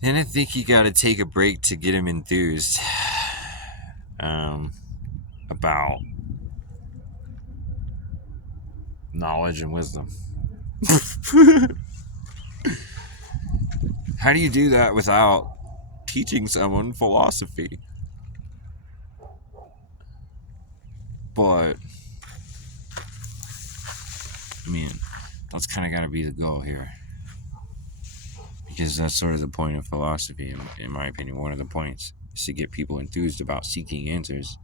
Then I think you gotta take a break to get him enthused about knowledge and wisdom. How do you do that without teaching someone philosophy? But, I mean, that's kind of got to be the goal here. Because that's sort of the point of philosophy, in my opinion. One of the points is to get people enthused about seeking answers.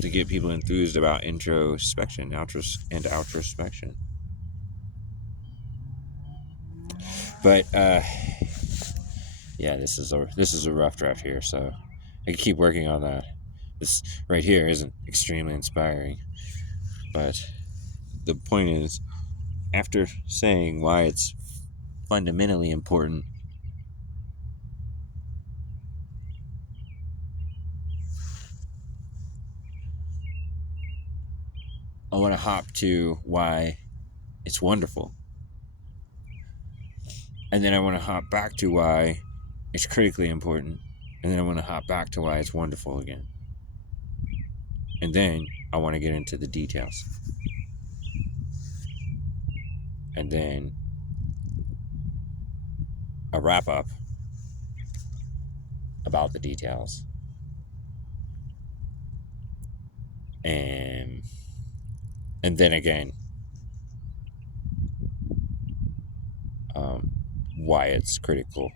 To get people enthused about introspection and outrospection. But yeah, this is a rough draft here, so I can keep working on that. This right here isn't extremely inspiring, but the point is, after saying why it's fundamentally important, I want to hop to why it's wonderful. And then I want to hop back to why it's critically important. And then I want to hop back to why it's wonderful again. And then I want to get into the details. And then a wrap up about the details. And then again, why it's critically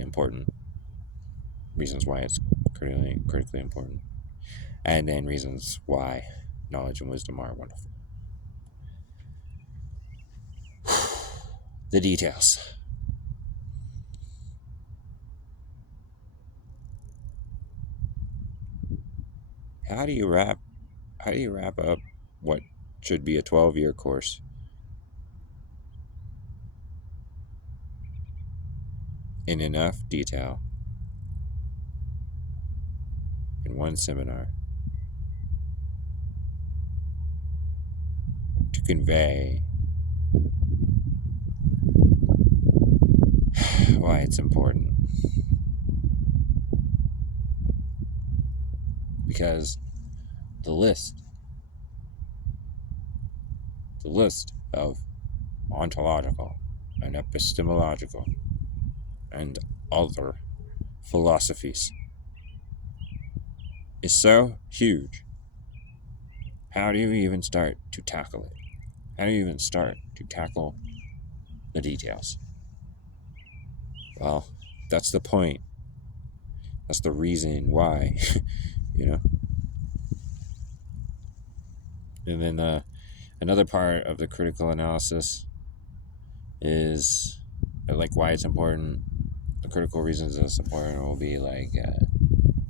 important, reasons why it's critically important, and then reasons why knowledge and wisdom are wonderful. The details. How do you wrap up what should be a 12-year course in enough detail in one seminar to convey why it's important? Because the list of ontological and epistemological and other philosophies is so huge. How do you even start to tackle it? How do you even start to tackle the details? Well, that's the point. That's the reason why, you know. And then another part of the critical analysis is like why it's important. The critical reasons it's important will be like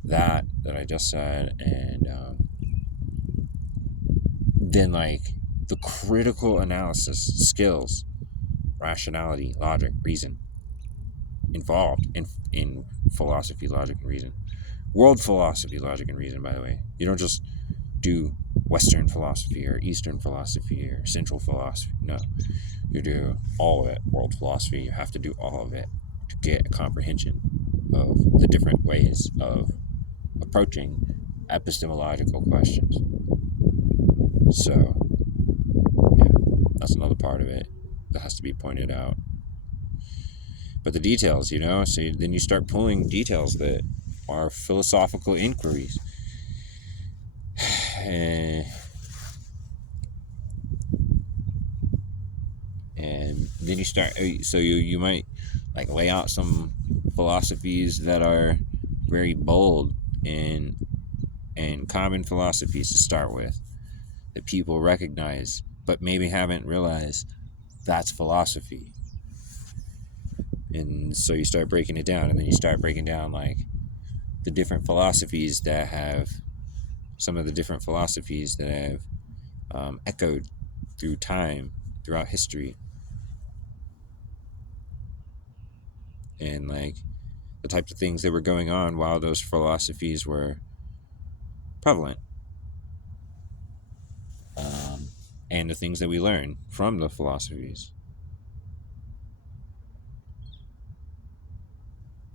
that I just said, and then like the critical analysis skills, rationality, logic, reason involved in philosophy, logic, and reason. World philosophy, logic, and reason, by the way. You don't just do Western philosophy or Eastern philosophy or Central philosophy. No. You do all of it. World philosophy, you have to do all of it to get a comprehension of the different ways of approaching epistemological questions. So, yeah, that's another part of it that has to be pointed out. But the details, so then you start pulling details that are philosophical inquiries. And then you start, so you might like lay out some philosophies that are very bold and common philosophies to start with that people recognize but maybe haven't realized that's philosophy. And so you start breaking it down, and then you start breaking down like the different philosophies that have some of the different philosophies that have echoed through time, throughout history, and like the types of things that were going on while those philosophies were prevalent. and the things that we learn from the philosophies.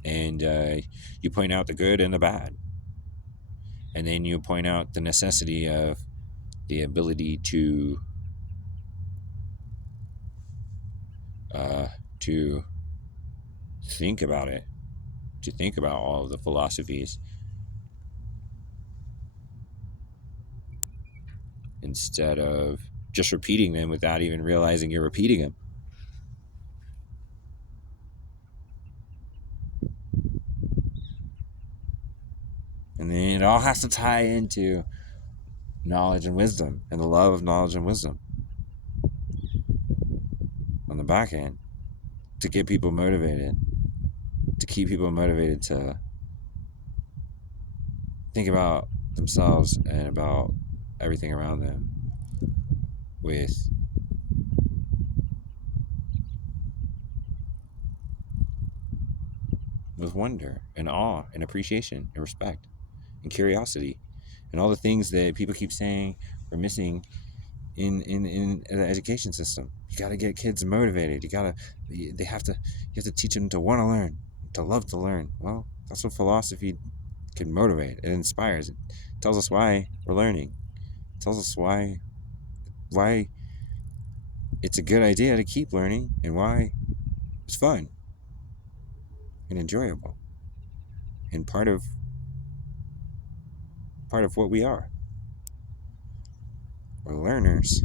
And you point out the good and the bad. And then you point out the necessity of the ability uh, to think about it, to think about all of the philosophies instead of just repeating them without even realizing you're repeating them. And then it all has to tie into knowledge and wisdom and the love of knowledge and wisdom on the back end to get people motivated, to keep people motivated to think about themselves and about everything around them with wonder and awe and appreciation and respect and curiosity and all the things that people keep saying we're missing in the education system. You got to get kids motivated. They have to, you have to teach them to want to learn, to love to learn. Well, that's what philosophy can motivate. It inspires. It tells us why we're learning. It tells us why it's a good idea to keep learning and why it's fun and enjoyable and part of what we are. We're learners.